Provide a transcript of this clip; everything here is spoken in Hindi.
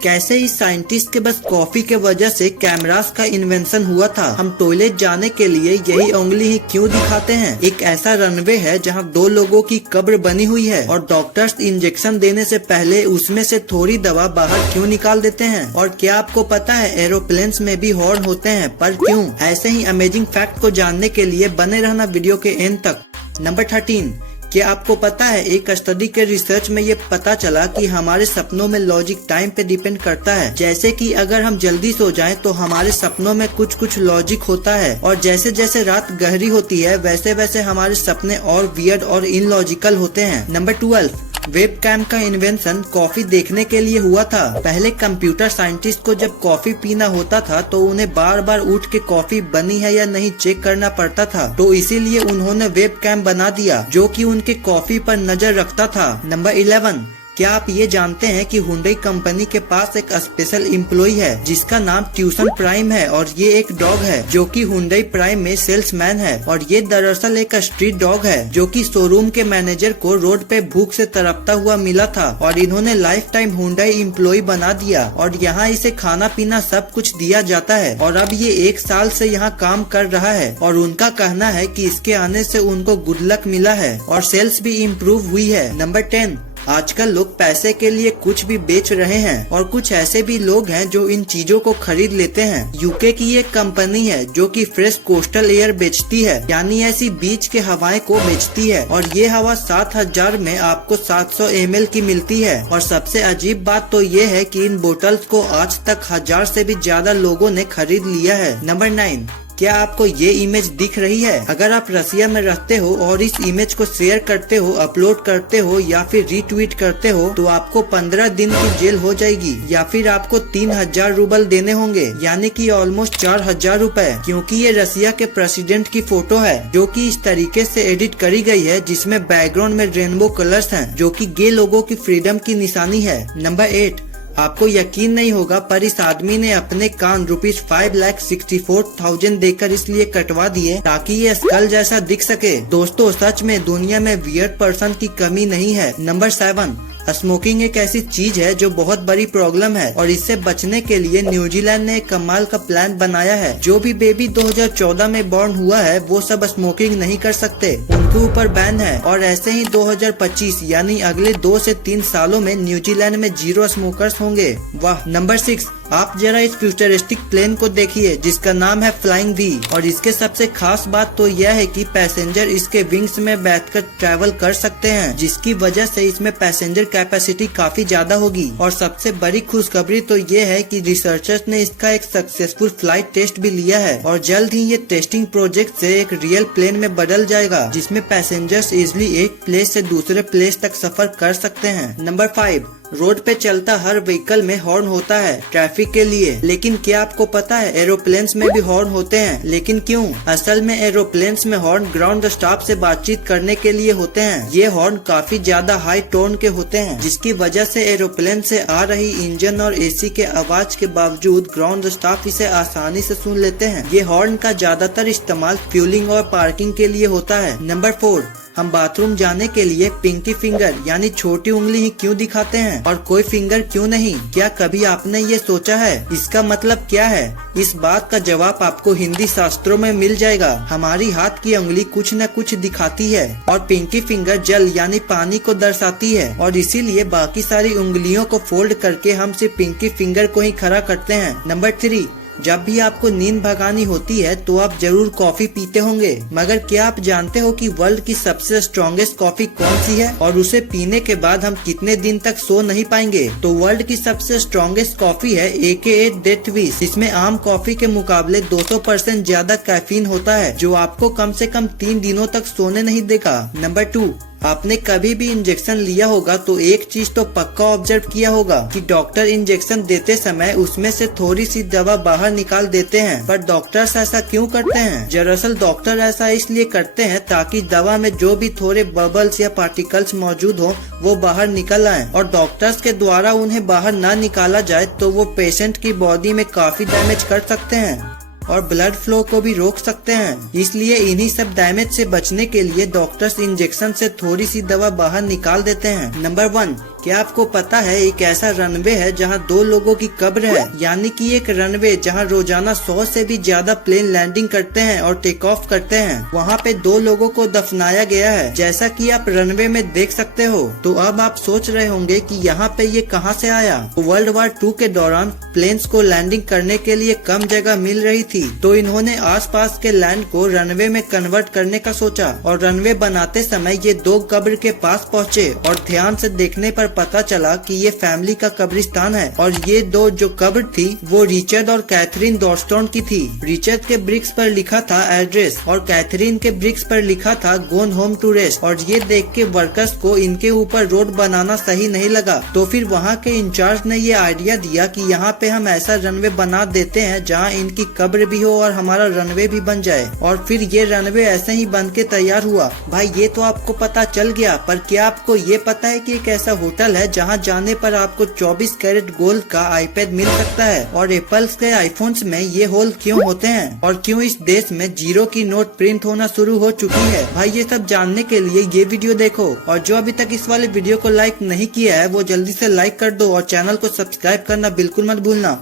कैसे इस साइंटिस्ट के बस कॉफी के वजह से कैमरास का इन्वेंशन हुआ था। हम टॉयलेट जाने के लिए यही उंगली ही क्यों दिखाते हैं। एक ऐसा रनवे है जहां 2 लोगों की कब्र बनी हुई है और डॉक्टर्स इंजेक्शन देने से पहले उसमें से थोड़ी दवा बाहर क्यों निकाल देते हैं। और क्या आपको पता है एरोप्लेन्स में भी हॉर्न होते हैं, पर क्यों। ऐसे ही अमेजिंग फैक्ट को जानने के लिए बने रहना वीडियो के एंड तक। नंबर 13, क्या आपको पता है एक स्टडी के रिसर्च में ये पता चला कि हमारे सपनों में लॉजिक टाइम पे डिपेंड करता है। जैसे कि अगर हम जल्दी सो जाएं तो हमारे सपनों में कुछ लॉजिक होता है और जैसे जैसे रात गहरी होती है वैसे वैसे हमारे सपने और वियर्ड और इनलॉजिकल होते हैं। नंबर 12, वेबकैम का इन्वेंशन कॉफी देखने के लिए हुआ था। पहले कंप्यूटर साइंटिस्ट को जब कॉफी पीना होता था तो उन्हें बार बार उठ के कॉफी बनी है या नहीं चेक करना पड़ता था, तो इसीलिए उन्होंने वेबकैम बना दिया जो कि उनके कॉफी पर नजर रखता था। नंबर 11, क्या आप ये जानते हैं कि हुंडई कंपनी के पास एक स्पेशल एम्प्लॉय है जिसका नाम ट्यूसन प्राइम है और ये एक डॉग है जो कि हुंडई प्राइम में सेल्समैन है और ये दरअसल एक स्ट्रीट डॉग है जो कि शोरूम के मैनेजर को रोड पे भूख से तड़पता हुआ मिला था और इन्होंने लाइफ टाइम हुंडई एम्प्लॉय बना दिया और यहाँ इसे खाना पीना सब कुछ दिया जाता है और अब ये 1 साल से यहाँ काम कर रहा है और उनका कहना है कि इसके आने से उनको गुड लक मिला है और सेल्स भी इम्प्रूव हुई है। नंबर 10, आजकल लोग पैसे के लिए कुछ भी बेच रहे हैं और कुछ ऐसे भी लोग हैं जो इन चीजों को खरीद लेते हैं। यूके की एक कंपनी है जो कि फ्रेश कोस्टल एयर बेचती है, यानी ऐसी बीच के हवाएं को बेचती है और ये हवा 7000 में आपको 700 ml की मिलती है। और सबसे अजीब बात तो ये है कि इन बोतल्स को आज तक 1000 से भी ज्यादा लोगों ने खरीद लिया है। नंबर 9, क्या आपको ये इमेज दिख रही है। अगर आप रसिया में रहते हो और इस इमेज को शेयर करते हो, अपलोड करते हो या फिर रीट्वीट करते हो तो आपको 15 दिन की जेल हो जाएगी या फिर आपको 3000 रूबल देने होंगे, यानी कि ऑलमोस्ट 4000 रूपए, क्योंकि ये रसिया के प्रेसिडेंट की फोटो है जो कि इस तरीके से एडिट करी गई है जिसमें बैकग्राउंड में रेनबो कलर्स हैं जो कि गे लोगों की फ्रीडम की निशानी है। नंबर 8, आपको यकीन नहीं होगा पर इस आदमी ने अपने कान ₹5,64,000 देकर इसलिए कटवा दिए ताकि ये स्कल जैसा दिख सके। दोस्तों सच में दुनिया में वियर्ड पर्सन की कमी नहीं है। नंबर 7, स्मोकिंग एक ऐसी चीज है जो बहुत बड़ी प्रॉब्लम है और इससे बचने के लिए न्यूजीलैंड ने एक कमाल का प्लान बनाया है। जो भी बेबी 2014 में बॉर्न हुआ है वो सब स्मोकिंग नहीं कर सकते, उनके ऊपर बैन है। और ऐसे ही 2025 यानी अगले 2 से 3 सालों में न्यूजीलैंड में 0 स्मोकर्स होंगे। वाह। नंबर 6, आप जरा इस फ्यूचरिस्टिक प्लेन को देखिए जिसका नाम है फ्लाइंग वी और इसके सबसे खास बात तो यह है कि पैसेंजर इसके विंग्स में बैठकर ट्रैवल कर सकते हैं, जिसकी वजह से इसमें पैसेंजर कैपेसिटी काफी ज्यादा होगी। और सबसे बड़ी खुशखबरी तो ये है कि रिसर्चर्स ने इसका एक सक्सेसफुल फ्लाइट टेस्ट भी लिया है और जल्द ही ये टेस्टिंग प्रोजेक्ट से एक रियल प्लेन में बदल जाएगा जिसमें पैसेंजर्स इजिली एक प्लेस से दूसरे प्लेस तक सफर कर सकते हैं। नंबर 5, रोड पे चलता हर व्हीकल में हॉर्न होता है ट्रैफिक के लिए, लेकिन क्या आपको पता है एरोप्लेन्स में भी हॉर्न होते हैं। लेकिन क्यों। असल में एरोप्लेन्स में हॉर्न ग्राउंड स्टाफ से बातचीत करने के लिए होते हैं। ये हॉर्न काफी ज्यादा हाई टोन के होते हैं जिसकी वजह से एरोप्लेन से आ रही इंजन और एसी के आवाज के बावजूद ग्राउंड स्टाफ इसे आसानी से सुन लेते हैं। ये हॉर्न का ज्यादातर इस्तेमाल फ्यूलिंग और पार्किंग के लिए होता है। नंबर 4, हम बाथरूम जाने के लिए पिंकी फिंगर यानी छोटी उंगली ही क्यों दिखाते हैं और कोई फिंगर क्यों नहीं। क्या कभी आपने ये सोचा है इसका मतलब क्या है। इस बात का जवाब आपको हिंदी शास्त्रों में मिल जाएगा। हमारी हाथ की उंगली कुछ न कुछ दिखाती है और पिंकी फिंगर जल यानी पानी को दर्शाती है और इसीलिए बाकी सारी उंगलियों को फोल्ड करके हम सिर्फ पिंकी फिंगर को ही खड़ा करते हैं। नंबर 3, जब भी आपको नींद भगानी होती है तो आप जरूर कॉफी पीते होंगे, मगर क्या आप जानते हो कि वर्ल्ड की सबसे स्ट्रॉन्गेस्ट कॉफी कौन सी है और उसे पीने के बाद हम कितने दिन तक सो नहीं पाएंगे। तो वर्ल्ड की सबसे स्ट्रॉन्गेस्ट कॉफी है AKA डेथ विश। इसमें आम कॉफी के मुकाबले 200% ज्यादा कैफीन होता है जो आपको कम से कम 3 दिनों तक सोने नहीं देगा। नंबर 2, आपने कभी भी इंजेक्शन लिया होगा तो एक चीज तो पक्का ऑब्जर्व किया होगा कि डॉक्टर इंजेक्शन देते समय उसमें से थोड़ी सी दवा बाहर निकाल देते हैं। पर डॉक्टर्स ऐसा क्यों करते हैं। दरअसल डॉक्टर ऐसा इसलिए करते हैं ताकि दवा में जो भी थोड़े बबल्स या पार्टिकल्स मौजूद हो वो बाहर निकल आए और डॉक्टर्स के द्वारा उन्हें बाहर ना निकाला जाए तो वो पेशेंट की बॉडी में काफी डैमेज कर सकते हैं और ब्लड फ्लो को भी रोक सकते हैं। इसलिए इन्हीं सब डैमेज से बचने के लिए डॉक्टर्स इंजेक्शन से थोड़ी सी दवा बाहर निकाल देते हैं। नंबर 1, क्या आपको पता है एक ऐसा रनवे है जहां 2 लोगों की कब्र है, यानी कि एक रनवे जहां रोजाना 100 से भी ज्यादा प्लेन लैंडिंग करते हैं और टेक ऑफ करते हैं, वहां पे 2 लोगों को दफनाया गया है, जैसा कि आप रनवे में देख सकते हो। तो अब आप सोच रहे होंगे कि यहाँ पे ये कहाँ से आया। वर्ल्ड वार 2 के दौरान प्लेन्स को लैंडिंग करने के लिए कम जगह मिल रही थी, तो इन्होंने आसपास के लैंड को रनवे में कन्वर्ट करने का सोचा और रनवे बनाते समय ये 2 कब्र के पास पहुँचे और ध्यान से देखने पर पता चला कि ये फैमिली का कब्रिस्तान है और ये 2 जो कब्र थी वो रिचर्ड और कैथरीन डॉर्स्टन की थी। रिचर्ड के ब्रिक्स पर लिखा था एड्रेस और कैथरीन के ब्रिक्स पर लिखा था गोन होम टू रेस्ट। और ये देख के वर्कर्स को इनके ऊपर रोड बनाना सही नहीं लगा, तो फिर वहाँ के इंचार्ज ने ये आइडिया दिया कि यहाँ पे हम ऐसा रनवे बना देते हैं जहाँ इनकी कब्र भी हो और हमारा रनवे भी बन जाए। और फिर ये रनवे ऐसे ही बन के तैयार हुआ। भाई ये तो आपको पता चल गया, पर क्या आपको ये पता है कि एक ऐसा होटल है जहाँ जाने पर आपको 24 कैरेट गोल्ड का आईपैड मिल सकता है? और एप्पल्स के आईफोन्स में ये होल क्यों होते हैं और क्यों इस देश में 0 की नोट प्रिंट होना शुरू हो चुकी है? भाई ये सब जानने के लिए ये वीडियो देखो, और जो अभी तक इस वाले वीडियो को लाइक नहीं किया है वो जल्दी से लाइक कर दो और चैनल को सब्सक्राइब करना बिल्कुल मत भूलना।